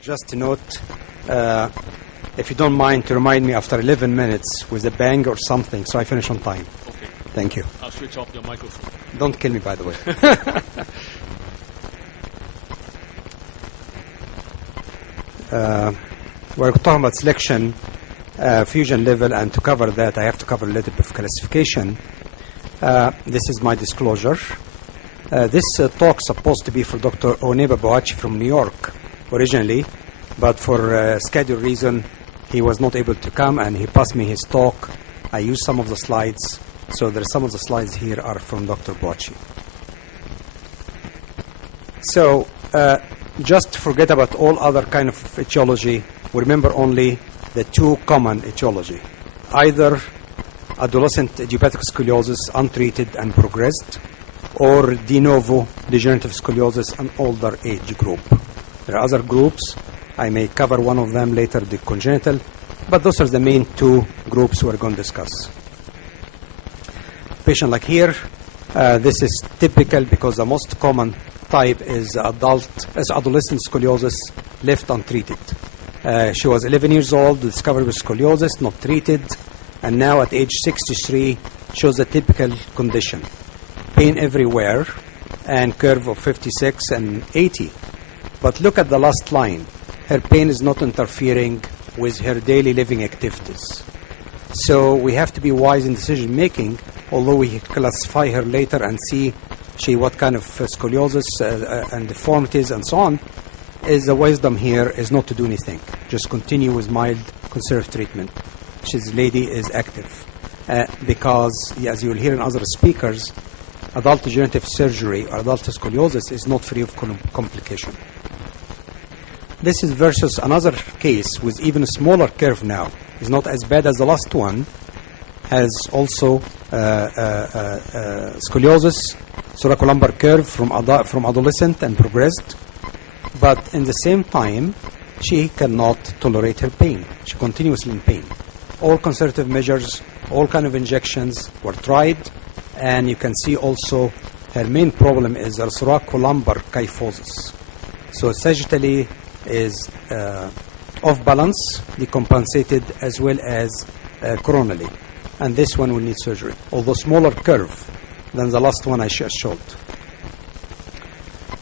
Just to note, if you don't mind, to remind me after 11 minutes with a bang or something, so I finish on time. Okay. Thank you. I'll switch off your microphone. Don't kill me, by the way. We're talking about selection, fusion level, and to cover that, I have to cover a little bit of classification. This is my disclosure. This talk is supposed to be for Dr. Oneba Boachi from New York originally, but for schedule reason, he was not able to come, and he passed me his talk. I used some of the slides, so there are some of the slides here are from Dr. Boachi. So just forget about all other kind of etiology. We remember only the two common etiology, either adolescent idiopathic scoliosis untreated and progressed, or de novo degenerative scoliosis an older age group. There are other groups. I may cover one of them later, the congenital, but those are the main two groups we're going to discuss. Patient like here, this is typical because the most common type is adolescent scoliosis left untreated. She was 11 years old, discovered with scoliosis, not treated, and now at age 63 shows a typical condition. Pain everywhere and curve of 56 and 80. But look at the last line. Her pain is not interfering with her daily living activities. So we have to be wise in decision making, although we classify her later and see what kind of scoliosis and deformities and so on. Is the wisdom here is not to do anything. Just continue with mild conservative treatment. This lady is active. Because, as you will hear in other speakers, adult degenerative surgery or adult scoliosis is not free of complication. This is versus another case with even a smaller curve now. It's not as bad as the last one. Has also scoliosis, thoracolumbar curve from adolescent and progressed. But in the same time, she cannot tolerate her pain. She continuously in pain. All conservative measures, all kind of injections were tried. And you can see also her main problem is thoracolumbar kyphosis. So sagittally is off balance, decompensated, as well as coronally. And this one will need surgery, although smaller curve than the last one I showed.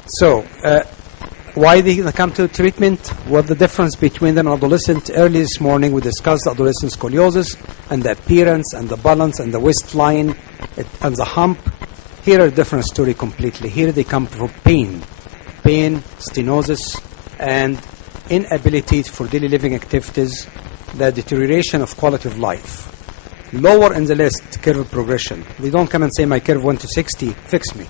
So why they come to treatment? What the difference between an adolescent? Early this morning we discussed adolescent scoliosis and the appearance and the balance and the waistline and the hump. Here a different story completely. Here they come for pain, stenosis, and inability for daily living activities, the deterioration of quality of life. Lower in the list, curve progression. They don't come and say my curve went to 60, fix me.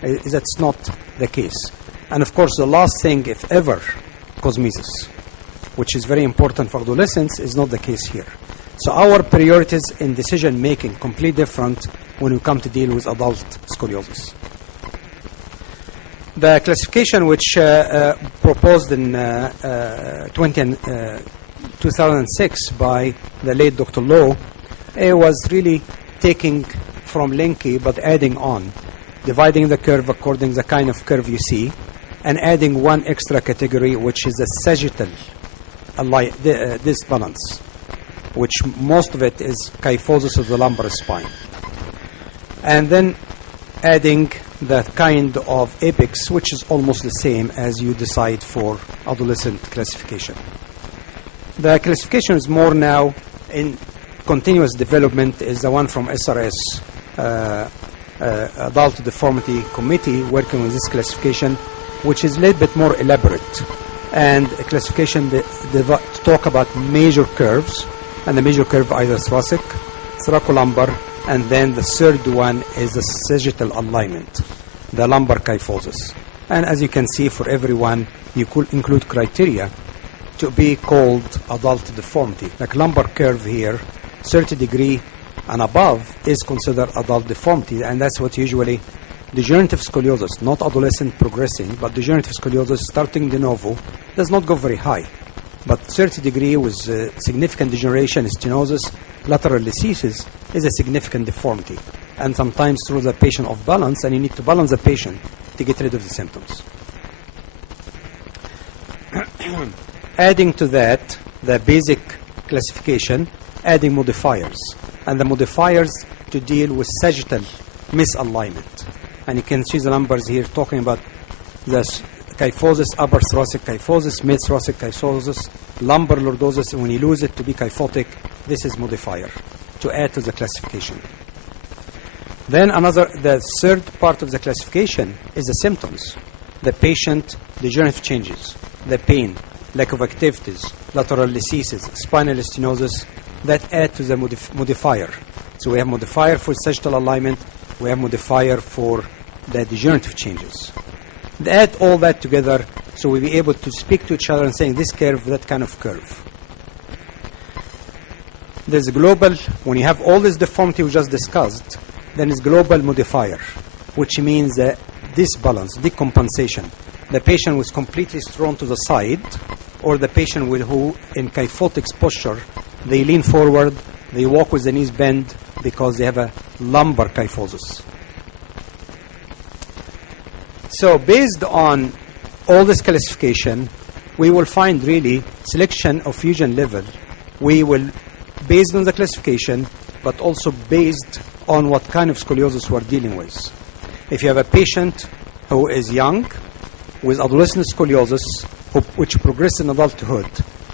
That's not the case. And of course the last thing, if ever, cosmesis, which is very important for adolescents, is not the case here. So our priorities in decision making completely different when we come to deal with adult scoliosis. The classification which proposed in 2006 by the late Dr. Lowe was really taking from Linke but adding on, dividing the curve according to the kind of curve you see, and adding one extra category which is a sagittal disbalance, which most of it is kyphosis of the lumbar spine. And then adding that kind of apex, which is almost the same as you decide for adolescent classification. The classification is more now in continuous development, is the one from SRS, Adult Deformity Committee, working on this classification, which is a little bit more elaborate. And a classification to talk about major curves, and the major curve either thoracic, thoracolumbar, and then the third one is the sagittal alignment, the lumbar kyphosis. And as you can see, for everyone, you could include criteria to be called adult deformity. Like lumbar curve here, 30 degree and above is considered adult deformity, and that's what usually degenerative scoliosis, not adolescent progressing, but degenerative scoliosis starting de novo, does not go very high. But 30 degree with significant degeneration, stenosis, lateral diseases is a significant deformity. And sometimes throws the patient off balance, and you need to balance the patient to get rid of the symptoms. Adding to that, the basic classification, adding modifiers. And the modifiers to deal with sagittal misalignment. And you can see the numbers here talking about the kyphosis, upper thoracic kyphosis, mid thoracic kyphosis, lumbar lordosis, and when you lose it to be kyphotic, this is modifier to add to the classification. Then the third part of the classification is the symptoms. The patient degenerative changes, the pain, lack of activities, lateral diseases, spinal stenosis, that add to the modifier. So we have modifier for sagittal alignment, we have modifier for the degenerative changes. Add all that together so we'll be able to speak to each other and saying this curve, that kind of curve. There's a global, when you have all this deformity we just discussed, then it's global modifier, which means that disbalance, decompensation. The patient was completely thrown to the side, or the patient who in kyphotic posture, they lean forward, they walk with the knees bent because they have a lumbar kyphosis. So based on all this classification, we will find really selection of fusion level. We will, based on the classification, but also based on what kind of scoliosis we're dealing with. If you have a patient who is young, with adolescent scoliosis, which progresses in adulthood,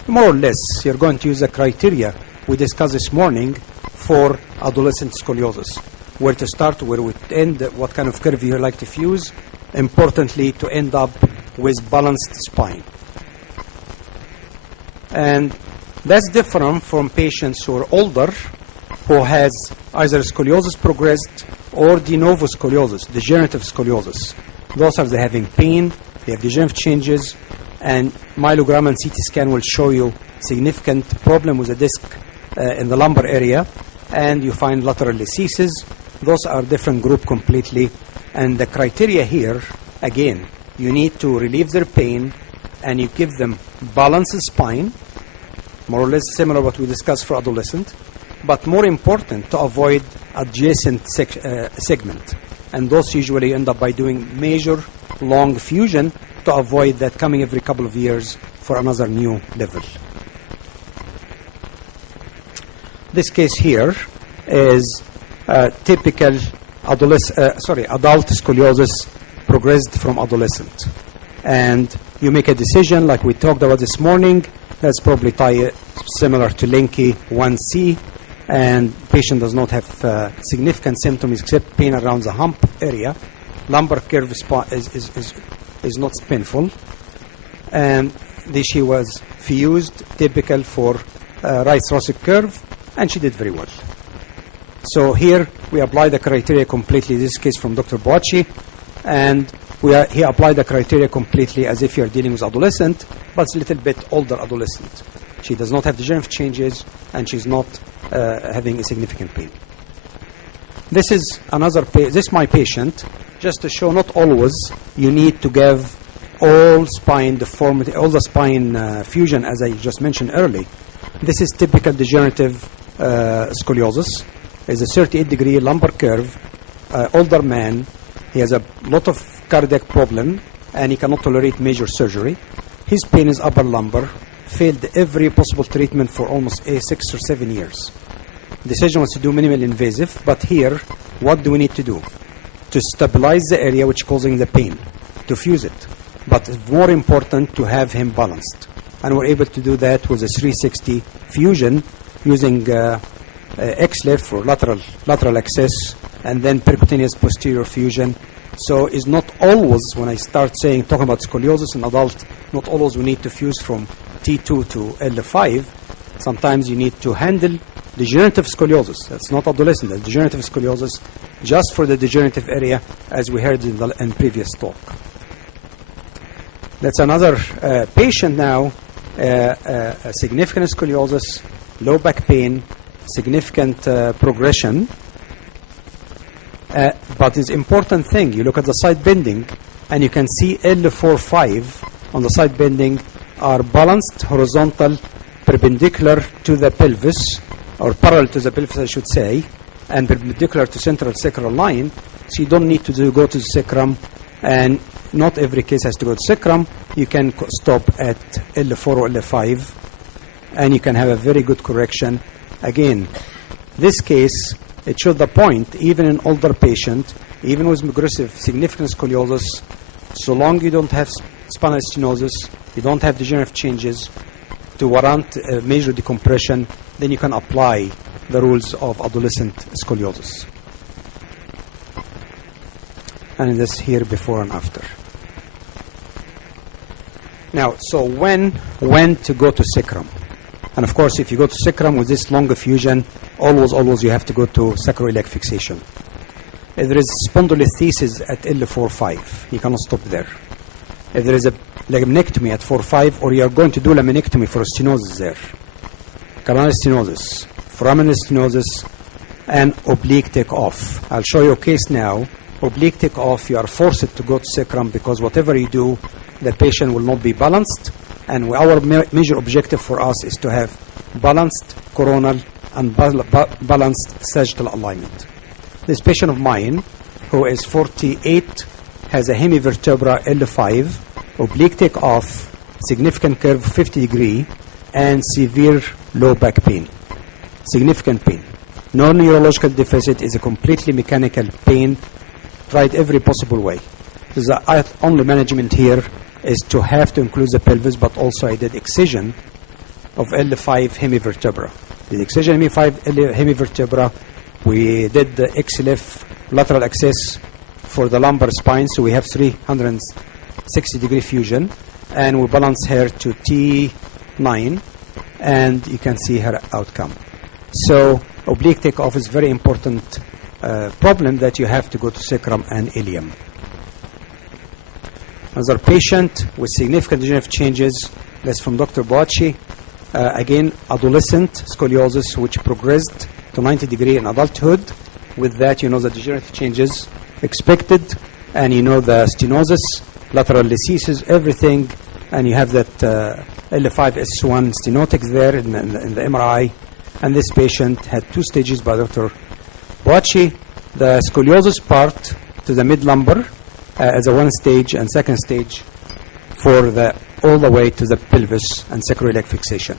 more or less, you're going to use the criteria we discussed this morning for adolescent scoliosis. Where to start, where we end, what kind of curve you like to fuse. Importantly, to end up with balanced spine. And that's different from patients who are older, who has either scoliosis progressed or de novo scoliosis, degenerative scoliosis. Those are they having pain, they have degenerative changes, and myelogram and CT scan will show you significant problem with the disc in the lumbar area, and you find lateral diseases. Those are different group completely. And the criteria here, again, you need to relieve their pain, and you give them balanced spine, more or less similar to what we discussed for adolescent, but more important, to avoid adjacent segment. And those usually end up by doing major long fusion to avoid that coming every couple of years for another new level. This case here is typical adult scoliosis progressed from adolescent. And you make a decision like we talked about this morning. That's probably similar to Linke 1C. And patient does not have significant symptoms except pain around the hump area. Lumbar curve is not painful. And she was fused, typical for right thoracic curve, and she did very well. So here we apply the criteria completely. This case from Dr. Boacci, and he applied the criteria completely as if you're dealing with adolescent, but it's a little bit older adolescent. She does not have degenerative changes, and she's not having a significant pain. This is my patient, just to show not always you need to give all spine deformity, all the spine fusion, as I just mentioned early. This is typical degenerative scoliosis. It's a 38-degree lumbar curve, older man. He has a lot of cardiac problem, and he cannot tolerate major surgery. His pain is upper lumbar, failed every possible treatment for almost 6 or 7 years. Decision was to do minimal invasive, but here, what do we need to do? To stabilize the area which is causing the pain, to fuse it. But it's more important to have him balanced. And we're able to do that with a 360 fusion using XLIF for lateral access, and then percutaneous posterior fusion. So it's not always, when I start talking about scoliosis in adult, not always we need to fuse from T2 to L5. Sometimes you need to handle degenerative scoliosis. That's not adolescent, that's degenerative scoliosis, just for the degenerative area, as we heard in previous talk. That's another patient now, a significant scoliosis, low back pain, significant progression. But it's important thing, you look at the side bending, and you can see L4-5 on the side bending are balanced, horizontal, perpendicular to the pelvis, or parallel to the pelvis, I should say, and perpendicular to central sacral line. So you don't need to go to the sacrum, and not every case has to go to sacrum. You can stop at L4 or L5, and you can have a very good correction. Again, this case, it showed the point, even in older patient, even with progressive significant scoliosis, so long you don't have spinal stenosis, you don't have degenerative changes to warrant major decompression, then you can apply the rules of adolescent scoliosis. And this here before and after. Now, so when to go to sacrum? And of course, if you go to sacrum with this long effusion, always you have to go to sacroiliac fixation. If there is spondylolisthesis at L4-5, you cannot stop there. If there is a laminectomy at 4-5, or you are going to do laminectomy for a stenosis there, carotid stenosis, foraminal stenosis, and oblique take-off. I'll show you a case now. Oblique take-off, you are forced to go to sacrum because whatever you do, the patient will not be balanced. And our major objective for us is to have balanced coronal and balanced sagittal alignment. This patient of mine, who is 48, has a hemivertebra L5, oblique take-off, significant curve 50 degree, and severe low back pain. Significant pain. No neurological deficit, is a completely mechanical pain. Tried every possible way. The only management here is to have to include the pelvis, but also I did excision of L5 hemivertebra. The excision L5 hemivertebra, we did the XLF lateral access for the lumbar spine, so we have 360 degree fusion, and we balance her to T9, and you can see her outcome. So oblique takeoff is very important problem that you have to go to sacrum and ilium. Another patient with significant degenerative changes, that's from Dr. Boacci. Again, adolescent scoliosis, which progressed to 90 degree in adulthood. With that, you know the degenerative changes expected, and you know the stenosis, lateral listhesis, everything, and you have that L5S1 stenotics there in the MRI. And this patient had 2 stages by Dr. Boacci. The scoliosis part to the mid-lumbar as a 1 stage, and 2nd stage for all the way to the pelvis and sacroiliac fixation.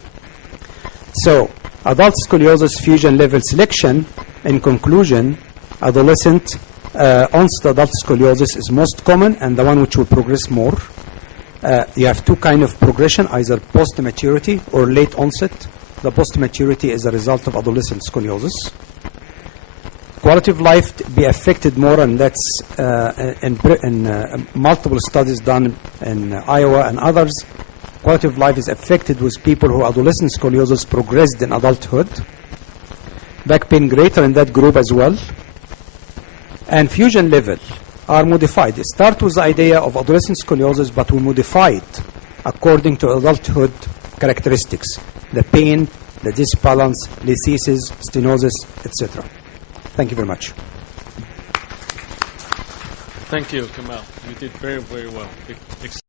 So, adult scoliosis fusion level selection, in conclusion, adolescent onset adult scoliosis is most common and the one which will progress more. You have 2 kinds of progression, either post-maturity or late onset. The post-maturity is a result of adolescent scoliosis. Quality of life be affected more, and that's in multiple studies done in Iowa and others. Quality of life is affected with people who adolescent scoliosis progressed in adulthood. Back pain greater in that group as well. And fusion level are modified. They start with the idea of adolescent scoliosis, but we modify it according to adulthood characteristics. The pain, the disbalance, listhesis, stenosis, etc. Thank you very much. Thank you, Kamal. You did very, very well.